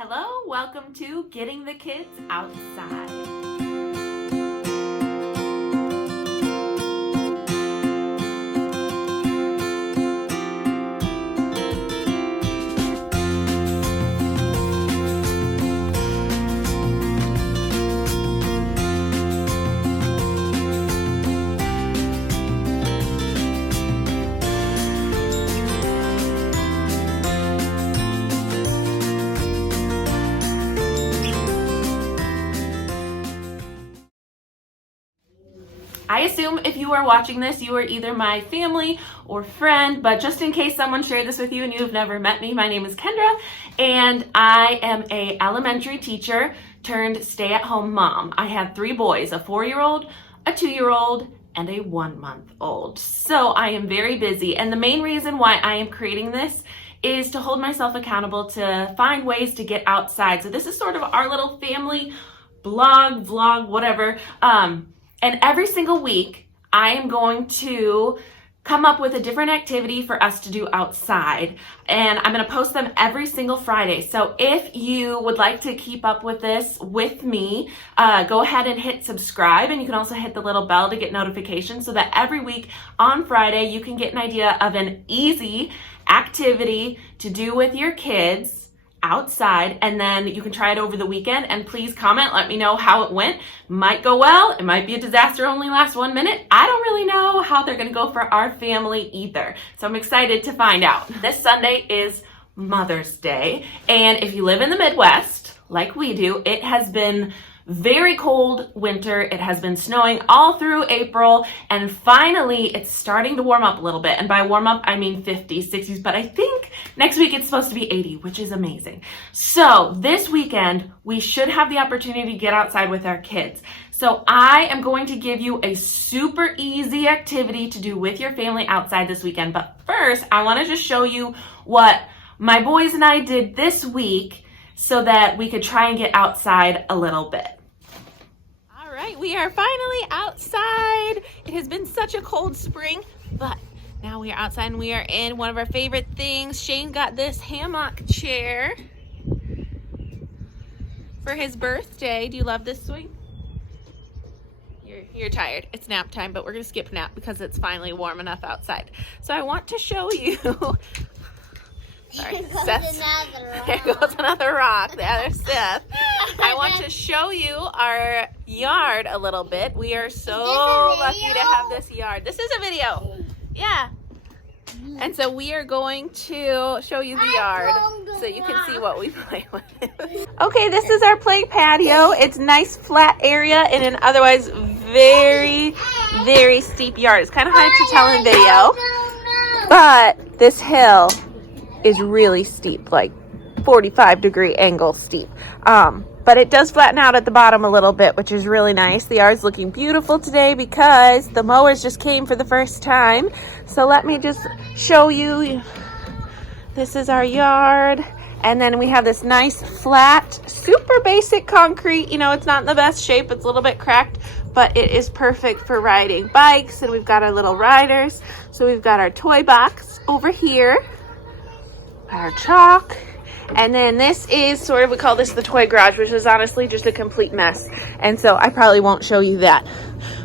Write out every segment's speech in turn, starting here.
Hello, welcome to Getting the Kids Outside. I assume if you are watching this, you are either my family or friend, but just in case someone shared this with you and you have never met me, my name is Kendra, and I am a elementary teacher turned stay-at-home mom. I have 3 boys, a 4-year-old, a 2-year-old, and a 1-month-old. So I am very busy, and the main reason why I am creating this is to hold myself accountable to find ways to get outside. So this is sort of our little family blog, vlog, whatever. And every single week, I am going to come up with a different activity for us to do outside. And I'm going to post them every single Friday. So if you would like to keep up with this with me, go ahead and hit subscribe. And you can also hit the little bell to get notifications so that every week on Friday, you can get an idea of an easy activity to do with your kids outside, and then you can try it over the weekend. And please comment, let me know how it went. Might go well, it might be a disaster, only last 1 minute. I don't really know how they're gonna go for our family either, so I'm excited to find out. This Sunday is Mother's Day, and if you live in the Midwest like we do, it has been very cold winter. It has been snowing all through April, and finally it's starting to warm up a little bit. And by warm up, I mean 50s, 60s, but I think next week it's supposed to be 80, which is amazing. So this weekend, we should have the opportunity to get outside with our kids. So I am going to give you a super easy activity to do with your family outside this weekend. But first, I want to just show you what my boys and I did this week so that we could try and get outside a little bit. All right, we are finally outside. It has been such a cold spring, but now we are outside and we are in one of our favorite things. Shane got this hammock chair for his birthday. Do you love this swing? You're tired. It's nap time, but we're gonna skip nap because it's finally warm enough outside. So I want to show you. Sorry, there goes another rock. The other Seth. I want to show you our yard a little bit. We are so lucky to have this yard. This is a video. Yeah. And so we are going to show you the yard so you can see what we play with. Okay, this is our play patio. It's nice flat area in an otherwise very, very steep yard. It's kind of hard to tell in video, but this hill is really steep, like 45-degree angle steep. But it does flatten out at the bottom a little bit, which is really nice. The yard's looking beautiful today because the mowers just came for the first time. So let me just show you. This is our yard. And then we have this nice flat, super basic concrete. You know, it's not in the best shape. It's a little bit cracked, but it is perfect for riding bikes. And we've got our little riders. So we've got our toy box over here, our chalk, and then this is sort of, we call this the toy garage, which is honestly just a complete mess, and so I probably won't show you that,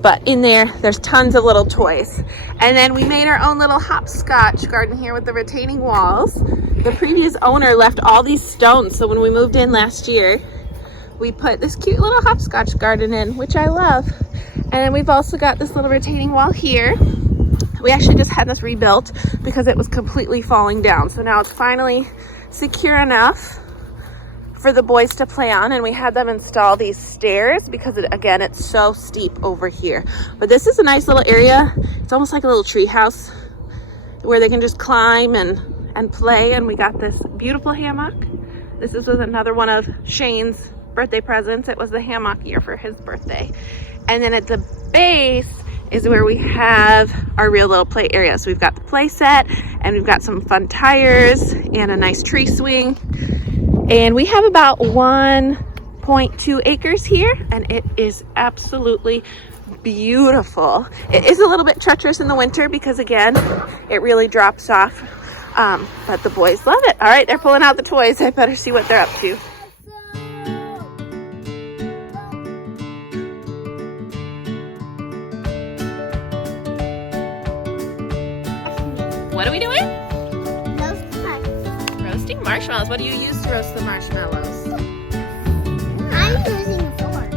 but in there's tons of little toys. And then we made our own little hopscotch garden here with the retaining walls. The previous owner left all these stones, so when we moved in last year, we put this cute little hopscotch garden in, which I love. And then we've also got this little retaining wall here. We actually just had this rebuilt because it was completely falling down. So now it's finally secure enough for the boys to play on. And we had them install these stairs because, again, it's so steep over here. But this is a nice little area. It's almost like a little tree house where they can just climb and play. And we got this beautiful hammock. This was another one of Shane's birthday presents. It was the hammock year for his birthday. And then at the base is where we have our real little play area. So we've got the play set, and we've got some fun tires and a nice tree swing. And we have about 1.2 acres here, and it is absolutely beautiful. It is a little bit treacherous in the winter because, again, it really drops off. But the boys love it. All right, they're pulling out the toys. I better see what they're up to. we doing? Roasting marshmallows. Roasting marshmallows. What do you use to roast the marshmallows? I'm using a fork.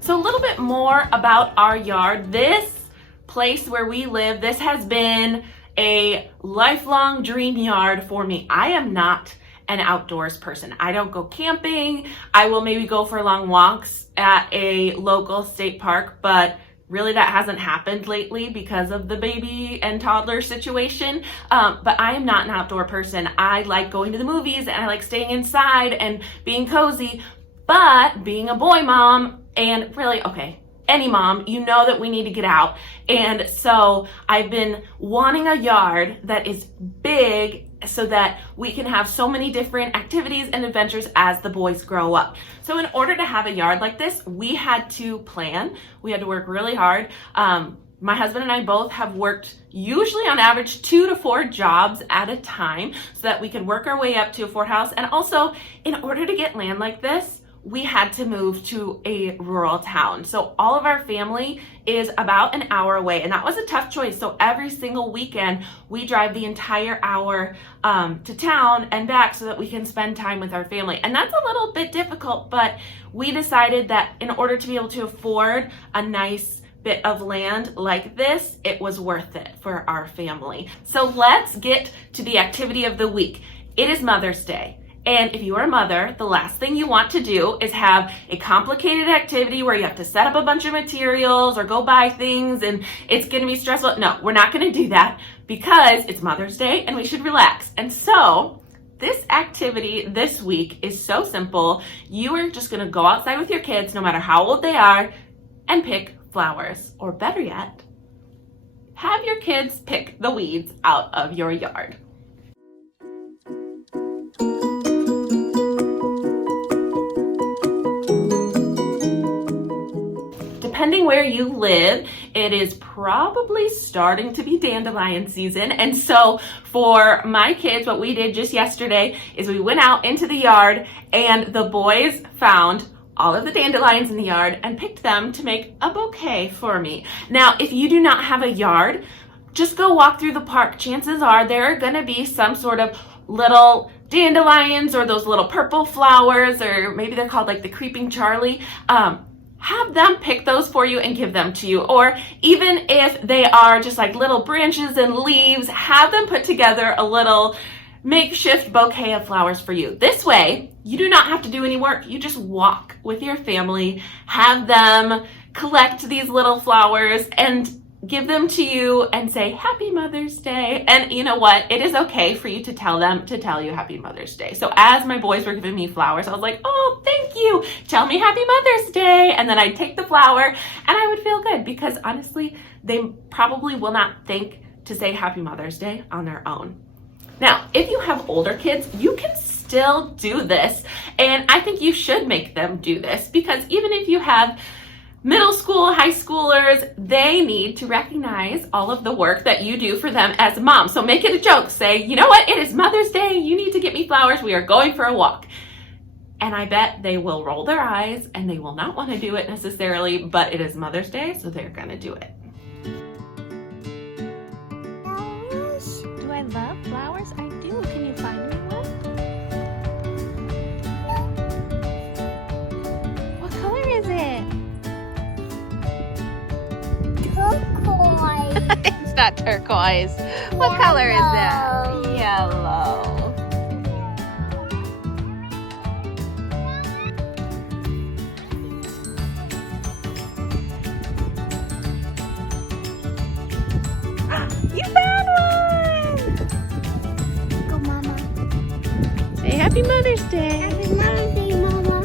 So a little bit more about our yard. This place where we live, this has been a lifelong dream yard for me. I am not an outdoors person. I don't go camping. I will maybe go for long walks at a local state park, but really that hasn't happened lately because of the baby and toddler situation. But I am not an outdoor person. I like going to the movies and I like staying inside and being cozy. But being a boy mom, and really, okay, any mom, you know that we need to get out. And so I've been wanting a yard that is big so that we can have so many different activities and adventures as the boys grow up. So in order to have a yard like this, we had to plan. We had to work really hard. My husband and I both have worked usually on average 2 to 4 jobs at a time so that we could work our way up to a fort house. And also, in order to get land like this, we had to move to a rural town. So all of our family is about an hour away, and that was a tough choice. So every single weekend, we drive the entire hour to town and back so that we can spend time with our family. And that's a little bit difficult, but we decided that in order to be able to afford a nice bit of land like this, it was worth it for our family. So let's get to the activity of the week. It is Mother's Day. And if you are a mother, the last thing you want to do is have a complicated activity where you have to set up a bunch of materials or go buy things and it's going to be stressful. No, we're not going to do that because it's Mother's Day and we should relax. And so this activity this week is so simple. You are just going to go outside with your kids, no matter how old they are, and pick flowers. Or better yet, have your kids pick the weeds out of your yard. Depending where you live, it is probably starting to be dandelion season. And so for my kids, what we did just yesterday is we went out into the yard and the boys found all of the dandelions in the yard and picked them to make a bouquet for me. Now, if you do not have a yard, just go walk through the park. Chances are there are going to be some sort of little dandelions or those little purple flowers, or maybe they're called like the creeping Charlie. Have them pick those for you and give them to you. Or even if they are just like little branches and leaves, have them put together a little makeshift bouquet of flowers for you. This way, you do not have to do any work. You just walk with your family, have them collect these little flowers and give them to you and say, Happy Mother's Day. And you know what? It is okay for you to tell them to tell you Happy Mother's Day. So as my boys were giving me flowers, I was like, oh, thank you. Tell me Happy Mother's Day. And then I'd take the flower and I would feel good because honestly, they probably will not think to say Happy Mother's Day on their own. Now, if you have older kids, you can still do this. And I think you should make them do this because even if you have middle school, high schoolers, they need to recognize all of the work that you do for them as a mom. So make it a joke. Say, you know what? It is Mother's Day. You need to get me flowers. We are going for a walk. And I bet they will roll their eyes and they will not want to do it necessarily, but it is Mother's Day, so they're going to do it. Flowers. Do I love flowers? I do. Can you find me one? What color is it? Turquoise. It's not turquoise. What color is that? Yellow. You found one! Go, Mama. Say Happy Mother's Day. Happy Mother's Day, Mama.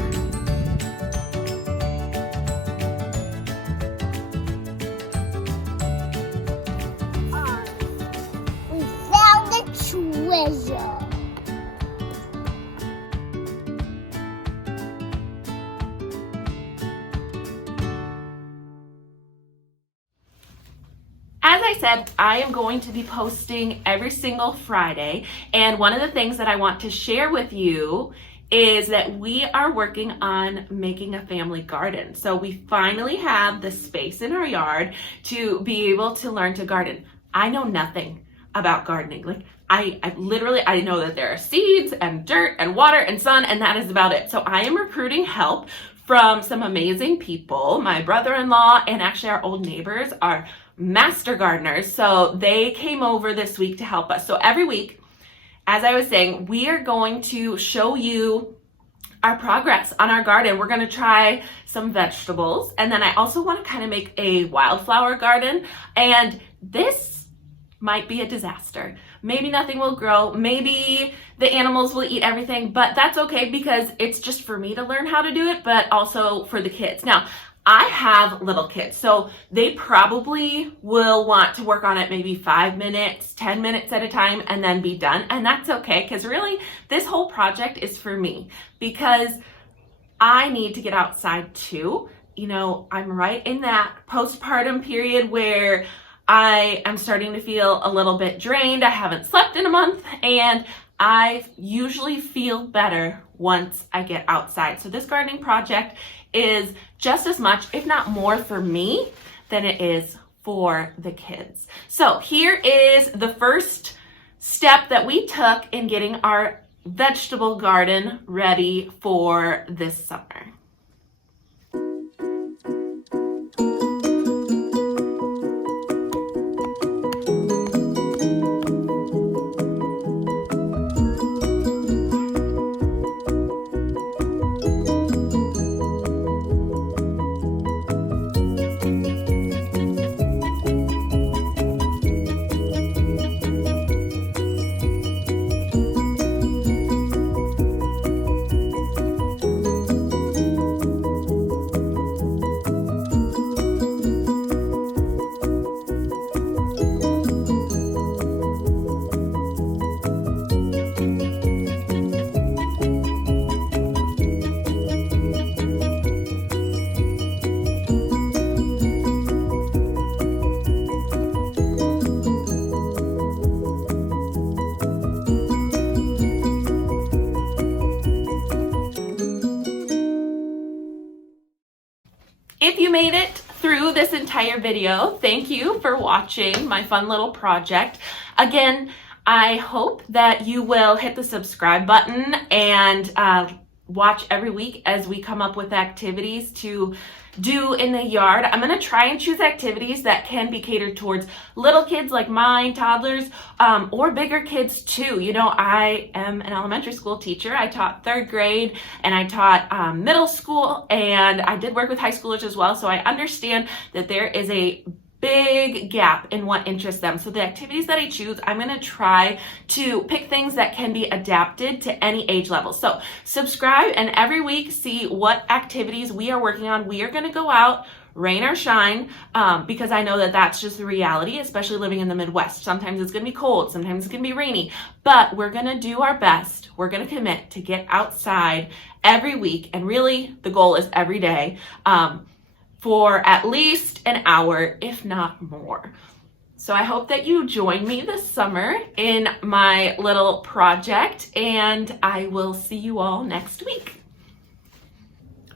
I said, I am going to be posting every single Friday. And one of the things that I want to share with you is that we are working on making a family garden. So we finally have the space in our yard to be able to learn to garden. I know nothing about gardening. Like I know that there are seeds and dirt and water and sun, and that is about it. So I am recruiting help from some amazing people. My brother-in-law and actually our old neighbors are master gardeners. So they came over this week to help us. So every week, as I was saying, we are going to show you our progress on our garden. We're going to try some vegetables. And then I also want to kind of make a wildflower garden. And this might be a disaster. Maybe nothing will grow. Maybe the animals will eat everything, but that's okay because it's just for me to learn how to do it, but also for the kids. Now, I have little kids, so they probably will want to work on it maybe 5 minutes, 10 minutes at a time and then be done. And that's okay because really this whole project is for me because I need to get outside too. You know, I'm right in that postpartum period where I am starting to feel a little bit drained. I haven't slept in a month and I usually feel better once I get outside. So this gardening project is just as much, if not more, for me than it is for the kids. So here is the first step that we took in getting our vegetable garden ready for this summer. If you made it through this entire video, thank you for watching my fun little project. Again, I hope that you will hit the subscribe button and watch every week as we come up with activities to do in the yard. I'm gonna try and choose activities that can be catered towards little kids like mine, toddlers, or bigger kids too. You know, I am an elementary school teacher. I taught 3rd grade and I taught middle school, and I did work with high schoolers as well. So I understand that there is a big gap in what interests them. So the activities that I choose, I'm going to try to pick things that can be adapted to any age level. So subscribe and every week see what activities we are working on. We are going to go out, rain or shine, because I know that that's just the reality, especially living in the Midwest. Sometimes it's going to be cold, sometimes it's going to be rainy, but we're going to do our best. We're going to commit to get outside every week, and really the goal is every day, for at least an hour, if not more. So I hope that you join me this summer in my little project, and I will see you all next week.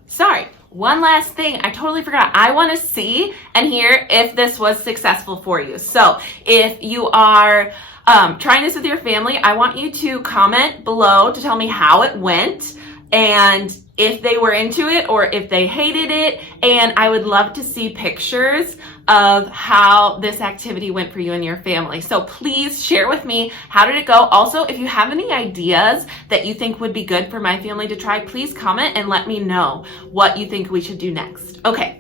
Sorry, one last thing, I totally forgot. I want to see and hear if this was successful for you. So if you are trying this with your family, I want you to comment below to tell me how it went and if they were into it or if they hated it. And I would love to see pictures of how this activity went for you and your family. So please share with me, how did it go? Also, if you have any ideas that you think would be good for my family to try, please comment and let me know what you think we should do next. Okay,